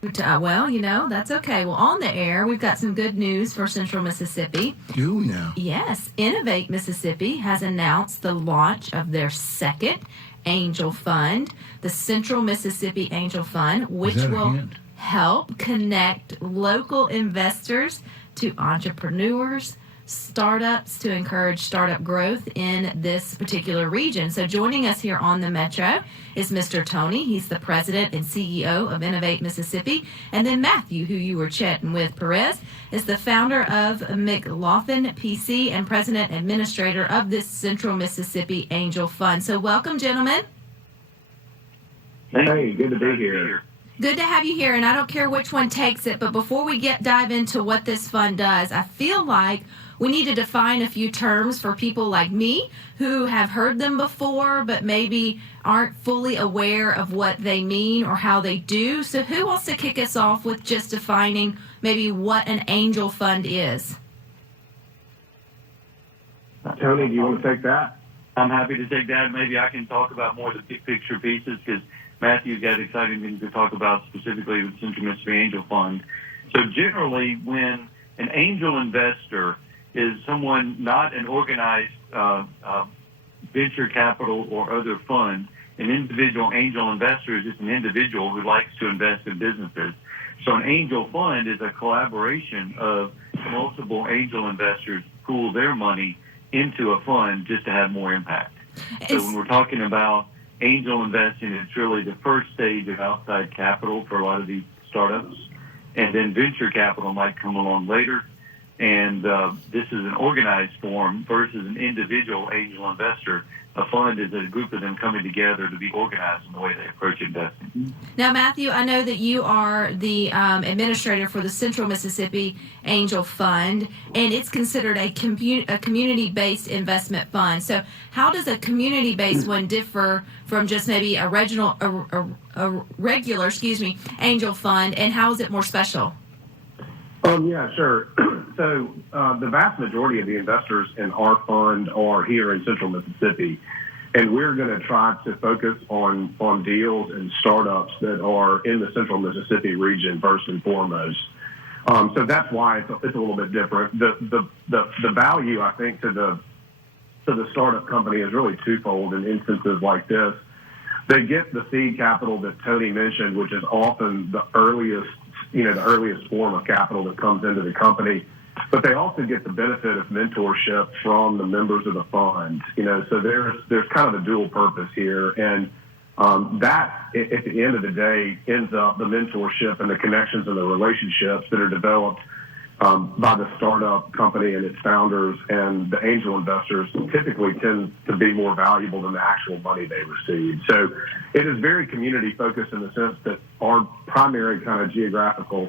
Well, that's okay. Well, on the air, we've got some good news for Central Mississippi. Do we now? Yes, Innovate Mississippi has announced the launch of their second angel fund, the Central Mississippi Angel Fund, which will help connect local investors to entrepreneurs, startups, to encourage startup growth in this particular region. So joining us here on the Metro is Mr. Tony. He's the president and CEO of Innovate Mississippi. And then Matthew, who you were chatting with, Perez, is the founder of McLaughlin PC and president administrator of this Central Mississippi Angel Fund. So welcome, gentlemen. Hey, good to be here. Good to have you here, and I don't care which one takes it, but before we dive into what this fund does, I feel like we need to define a few terms for people like me who have heard them before but maybe aren't fully aware of what they mean or how they do. So who wants to kick us off with just defining maybe what an angel fund is? Tony, do you want to take that? I'm happy to take that. Maybe I can talk about more of the big picture pieces because Matthew's got exciting things to talk about specifically with Central Mississippi Angel Fund. So generally, when an angel investor is someone not an organized venture capital or other fund, an individual angel investor is just an individual who likes to invest in businesses. So an angel fund is a collaboration of multiple angel investors pool their money into a fund just to have more impact. So when we're talking about angel investing, it's really the first stage of outside capital for a lot of these startups. And then venture capital might come along later. And this is an organized form versus an individual angel investor. A fund is a group of them coming together to be organized in the way they approach investing. Now, Matthew, I know that you are the administrator for the Central Mississippi Angel Fund, and it's considered a community-based investment fund. So how does a community-based one differ from just maybe a regular angel fund, and how is it more special? Yeah, sure. So the vast majority of the investors in our fund are here in Central Mississippi, and we're going to try to focus on deals and startups that are in the Central Mississippi region first and foremost. So that's why it's a little bit different. The value, I think, to the startup company is really twofold in instances like this. They get the seed capital that Tony mentioned, which is often the earliest form of capital that comes into the company. But they also get the benefit of mentorship from the members of the fund. So there's kind of a dual purpose here, and that at the end of the day ends up the mentorship and the connections and the relationships that are developed by the startup company and its founders and the angel investors typically tend to be more valuable than the actual money they receive. So it is very community focused in the sense that our primary kind of geographical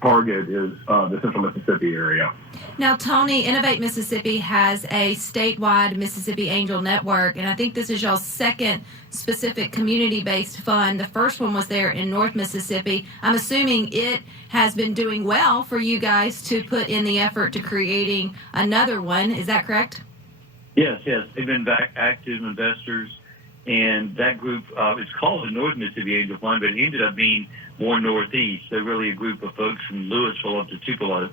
target is the Central Mississippi area. Now, Tony, Innovate Mississippi has a statewide Mississippi Angel Network, and I think this is y'all's second specific community-based fund. The first one was there in North Mississippi. I'm assuming it has been doing well for you guys to put in the effort to creating another one. Is that correct? Yes. They've been active investors, and that group, it's called the North Mississippi Angel Fund, but it ended up being more northeast. They're really a group of folks from Louisville up to Tupelo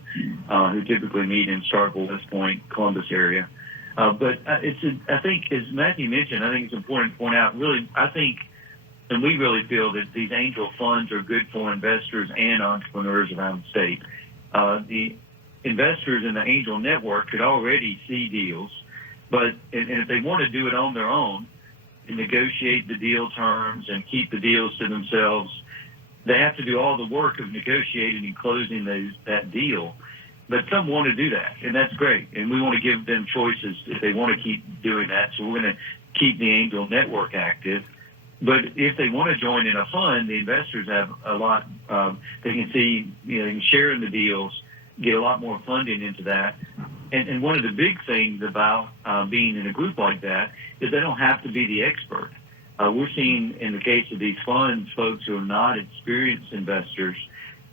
who typically meet in Starkville, West Point, Columbus area. But I think, as Matthew mentioned, I think it's important to point out, really, I think, and we really feel that these angel funds are good for investors and entrepreneurs around the state. The investors in the angel network could already see deals, but and if they want to do it on their own and negotiate the deal terms and keep the deals to themselves, they have to do all the work of negotiating and closing that deal. But some want to do that, and that's great. And we want to give them choices if they want to keep doing that. So we're going to keep the angel network active. But if they want to join in a fund, the investors have a lot. They can see, they can share in the deals, get a lot more funding into that. And one of the big things about being in a group like that is they don't have to be the expert. We're seeing, in the case of these funds, folks who are not experienced investors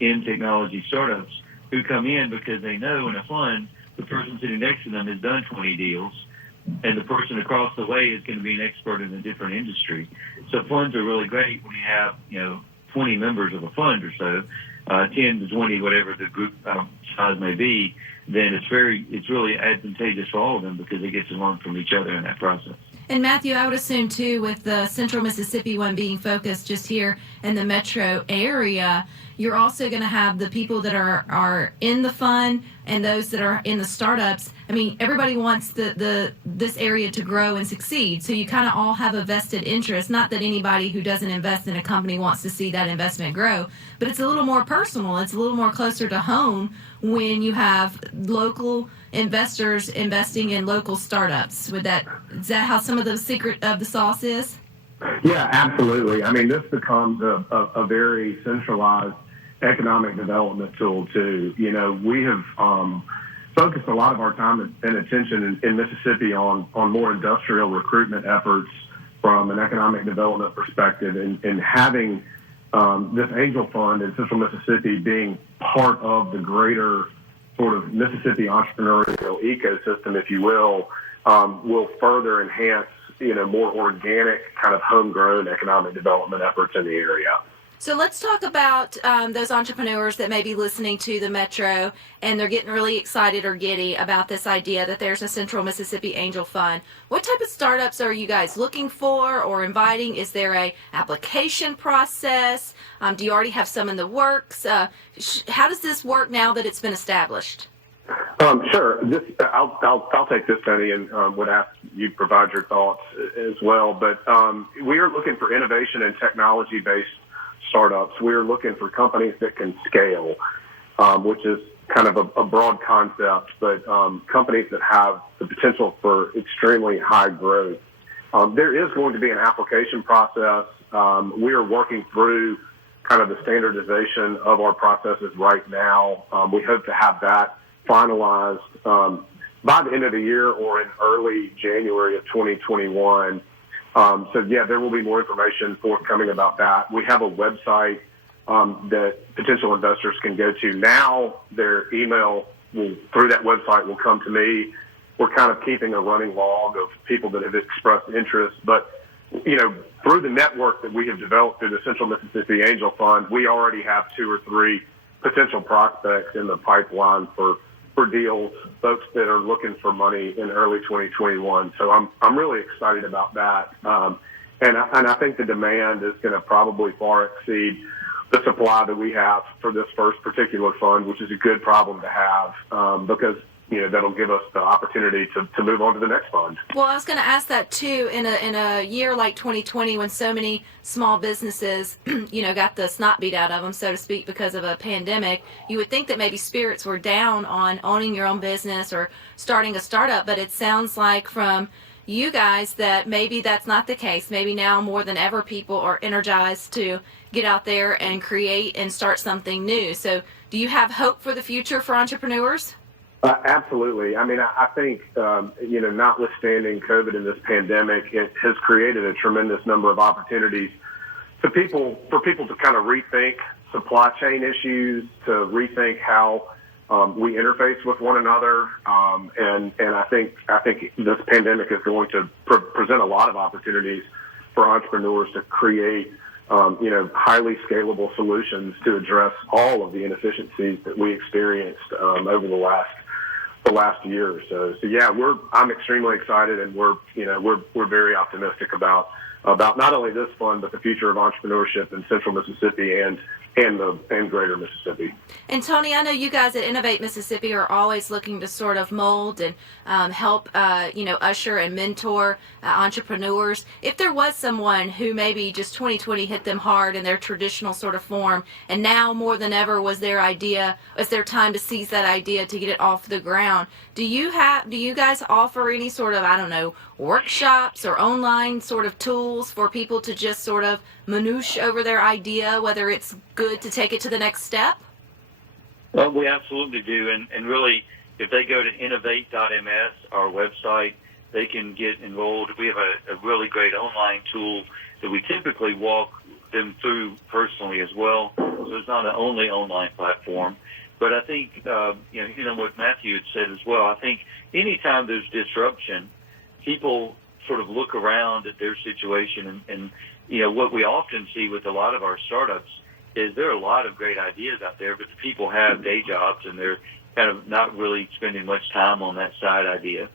in technology startups who come in because they know in a fund the person sitting next to them has done 20 deals, and the person across the way is going to be an expert in a different industry. So funds are really great when you have, 20 members of a fund or so, 10 to 20, whatever the group size may be, then it's really advantageous for all of them because they get to learn from each other in that process. And Matthew, I would assume too, with the Central Mississippi one being focused just here in the metro area, you're also going to have the people that are in the fund and those that are in the startups. I mean, everybody wants this area to grow and succeed. So you kind of all have a vested interest. Not that anybody who doesn't invest in a company wants to see that investment grow, but it's a little more personal. It's a little more closer to home when you have local investors investing in local startups. Is that how some of the secret of the sauce is? Yeah, absolutely. I mean, this becomes a very centralized economic development tool too. You know, we have focused a lot of our time and attention in Mississippi on more industrial recruitment efforts from an economic development perspective, and having this angel fund in Central Mississippi being part of the greater sort of Mississippi entrepreneurial ecosystem, if you will further enhance, more organic kind of homegrown economic development efforts in the area. So let's talk about those entrepreneurs that may be listening to the Metro and they're getting really excited or giddy about this idea that there's a Central Mississippi Angel Fund. What type of startups are you guys looking for or inviting? Is there a application process? Do you already have some in the works? How does this work now that it's been established? Sure. I'll take this, Tony, and would ask you to provide your thoughts as well. But we are looking for innovation and technology-based startups. We are looking for companies that can scale, which is kind of a broad concept, but companies that have the potential for extremely high growth. There is going to be an application process. We are working through kind of the standardization of our processes right now. We hope to have that finalized by the end of the year or in early January of 2021. There will be more information forthcoming about that. We have a website that potential investors can go to. Now their email through that website will come to me. We're kind of keeping a running log of people that have expressed interest. But, through the network that we have developed through the Central Mississippi Angel Fund, we already have 2 or 3 potential prospects in the pipeline for deals, folks that are looking for money in early 2021. So I'm really excited about that. And I think the demand is going to probably far exceed the supply that we have for this first particular fund, which is a good problem to have because, that'll give us the opportunity to move on to the next fund. Well, I was going to ask that too. In a year like 2020, when so many small businesses, got the snot beat out of them, so to speak, because of a pandemic, you would think that maybe spirits were down on owning your own business or starting a startup. But it sounds like from you guys that maybe that's not the case. Maybe now more than ever, people are energized to get out there and create and start something new. So do you have hope for the future for entrepreneurs? Absolutely. I mean, I think, notwithstanding COVID and this pandemic, it has created a tremendous number of opportunities for people to kind of rethink supply chain issues, to rethink how we interface with one another. And I think this pandemic is going to present a lot of opportunities for entrepreneurs to create highly scalable solutions to address all of the inefficiencies that we experienced over the last year or so. So I'm extremely excited, and we're very optimistic about not only this fund but the future of entrepreneurship in Central Mississippi and greater Mississippi. And Tony, I know you guys at Innovate Mississippi are always looking to sort of mold and help, usher and mentor entrepreneurs. If there was someone who maybe just 2020 hit them hard in their traditional sort of form, and now more than ever was their time to seize that idea to get it off the ground, do you guys offer any sort of, workshops or online sort of tools for people to just sort of manouche over their idea, whether it's good to take it to the next step? Well, we absolutely do. And really, if they go to innovate.ms, our website, they can get enrolled. We have a really great online tool that we typically walk them through personally as well. So it's not an only online platform. But I think, what Matthew had said as well, I think anytime there's disruption, people sort of look around at their situation and what we often see with a lot of our startups is there are a lot of great ideas out there, but the people have day jobs and they're kind of not really spending much time on that side idea.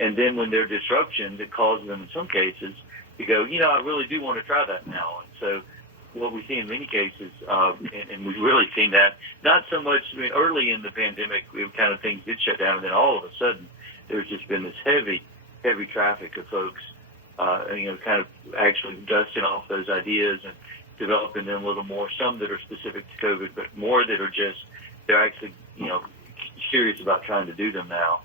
And then when there are disruptions, it causes them in some cases to go, I really do want to try that now. And so what we see in many cases, and we've really seen that, not so much, early in the pandemic, kind of things did shut down, and then all of a sudden, there's just been this heavy traffic of folks, kind of actually dusting off those ideas and developing them a little more, some that are specific to COVID, but more that are just, they're actually, serious about trying to do them now.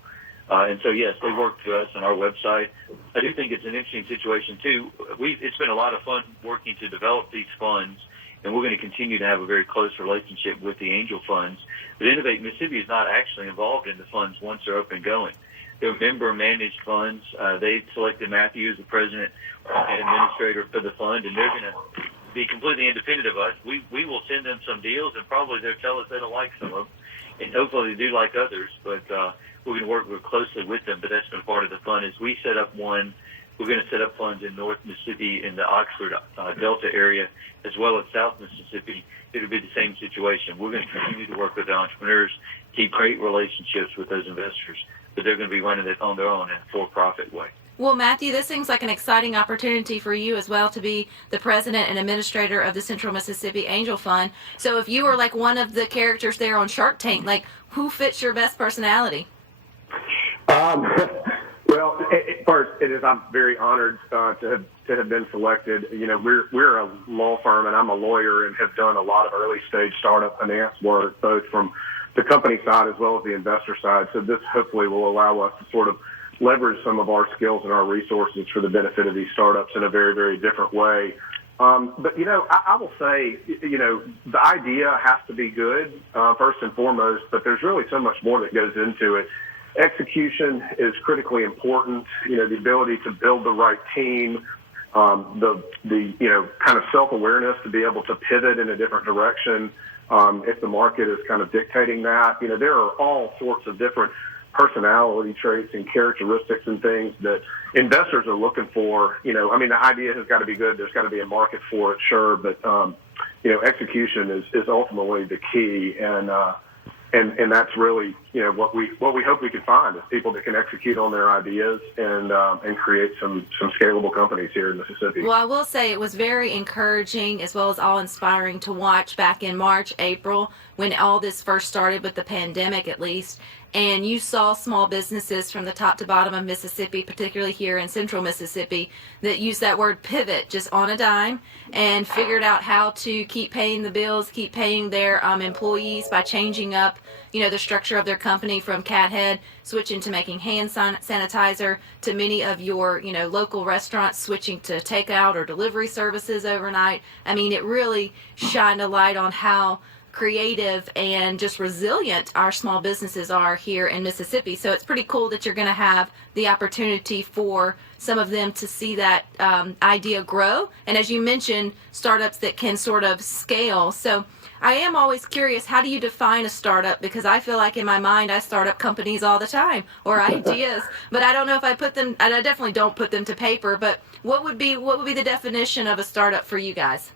And so, yes, they work through us on our website. I do think it's an interesting situation, too. It's been a lot of fun working to develop these funds, and we're going to continue to have a very close relationship with the angel funds. But Innovate Mississippi is not actually involved in the funds once they're up and going. They're member-managed funds. They selected Matthew as the president and administrator for the fund, and they're going to be completely independent of us. We will send them some deals, and probably they'll tell us they don't like some of them, and hopefully they do like others. But we're going to work real closely with them, but that's been part of the fund. As we set up one, we're going to set up funds in North Mississippi, in the Oxford Delta area, as well as South Mississippi. It'll be the same situation. We're going to continue to work with the entrepreneurs, keep great relationships with those investors, but they're going to be running it on their own in a for-profit way. Well, Matthew, this seems like an exciting opportunity for you as well to be the president and administrator of the Central Mississippi Angel Fund. So if you were like one of the characters there on Shark Tank, like who fits your best personality? Well, first, I'm very honored to have been selected. We're a law firm, and I'm a lawyer, and have done a lot of early stage startup finance work, both from the company side as well as the investor side. So this hopefully will allow us to sort of leverage some of our skills and our resources for the benefit of these startups in a very, very different way. But I will say, the idea has to be good first and foremost, but there's really so much more that goes into it. Execution is critically important. The ability to build the right team, the kind of self-awareness to be able to pivot in a different direction if the market is kind of dictating that. There are all sorts of different personality traits and characteristics and things that investors are looking for. The idea has got to be good. There's got to be a market for it, sure, but execution is ultimately the key, and that's really what we hope we can find is people that can execute on their ideas and create some scalable companies here in Mississippi. Well, I will say it was very encouraging as well as all-inspiring to watch back in March, April, when all this first started with the pandemic at least, and you saw small businesses from the top to bottom of Mississippi, particularly here in Central Mississippi, that used that word pivot just on a dime and figured out how to keep paying the bills, keep paying their employees by changing up, the structure of their company from cat head, switching to making hand sanitizer, to many of your, local restaurants switching to takeout or delivery services overnight. I mean, it really shined a light on how creative and just resilient our small businesses are here in Mississippi. So it's pretty cool that you're going to have the opportunity for some of them to see that idea grow. And as you mentioned, startups that can sort of scale. So I am always curious, how do you define a startup? Because I feel like in my mind, I start up companies all the time or ideas, but I don't know if I put them, and I definitely don't put them to paper, but what would be the definition of a startup for you guys?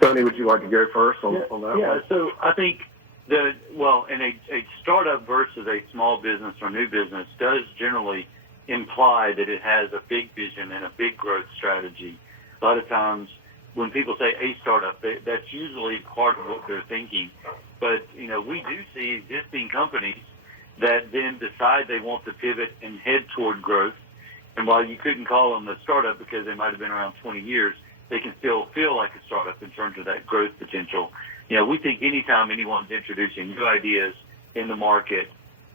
Tony, would you like to go first on that one? Yeah, so I think a startup versus a small business or new business does generally imply that it has a big vision and a big growth strategy. A lot of times when people say a startup, that's usually part of what they're thinking. But, we do see existing companies that then decide they want to pivot and head toward growth. And while you couldn't call them a startup because they might have been around 20 years, they can still feel like a startup in terms of that growth potential. We think anytime anyone's introducing new ideas in the market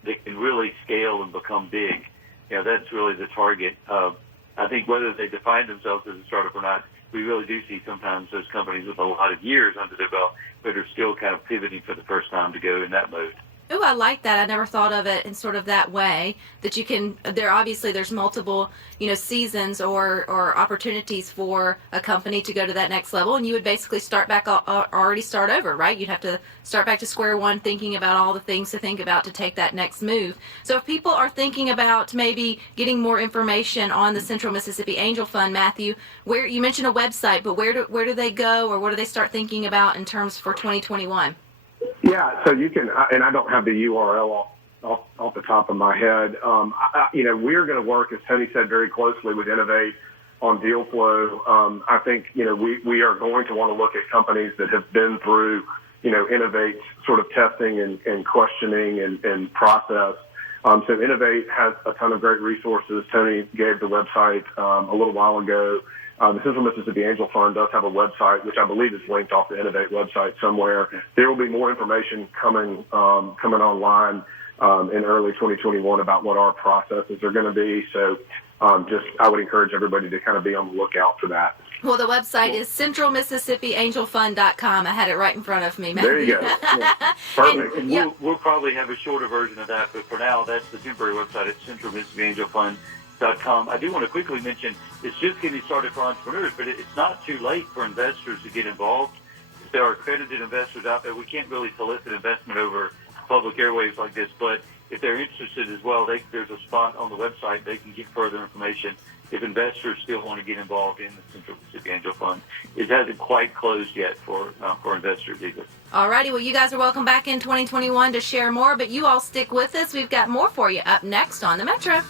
that can really scale and become big, that's really the target. I think whether they define themselves as a startup or not, we really do see sometimes those companies with a lot of years under their belt that are still kind of pivoting for the first time to go in that mode. Oh, I like that. I never thought of it in sort of that way, that you can, there's multiple, seasons or opportunities for a company to go to that next level, and you would basically already start over, right? You'd have to start back to square one, thinking about all the things to think about to take that next move. So if people are thinking about maybe getting more information on the Central Mississippi Angel Fund, Matthew, where you mentioned a website, but where do they go, or what do they start thinking about in terms for 2021? Yeah, so you can, and I don't have the URL off the top of my head. We're going to work, as Tony said, very closely with Innovate on deal flow. I think, we are going to want to look at companies that have been through, Innovate's sort of testing and questioning and process. So Innovate has a ton of great resources. Tony gave the website a little while ago. The Central Mississippi Angel Fund does have a website, which I believe is linked off the Innovate website somewhere. There will be more information coming online in early 2021 about what our processes are going to be. So I would encourage everybody to kind of be on the lookout for that. Well, the website is centralmississippiangelfund.com. I had it right in front of me, Matthew. There you go. Yeah. Perfect. And we'll probably have a shorter version of that, but for now, that's the temporary website at centralmississippiangelfund.com. I do want to quickly mention it's just getting started for entrepreneurs, but it's not too late for investors to get involved. If there are accredited investors out there, we can't really solicit investment over public airwaves like this, but if they're interested as well, there's a spot on the website they can get further information if investors still want to get involved in the Central Mississippi Angel Fund. It hasn't quite closed yet for investors either. All righty. Well, you guys are welcome back in 2021 to share more, but you all stick with us. We've got more for you up next on the Metro.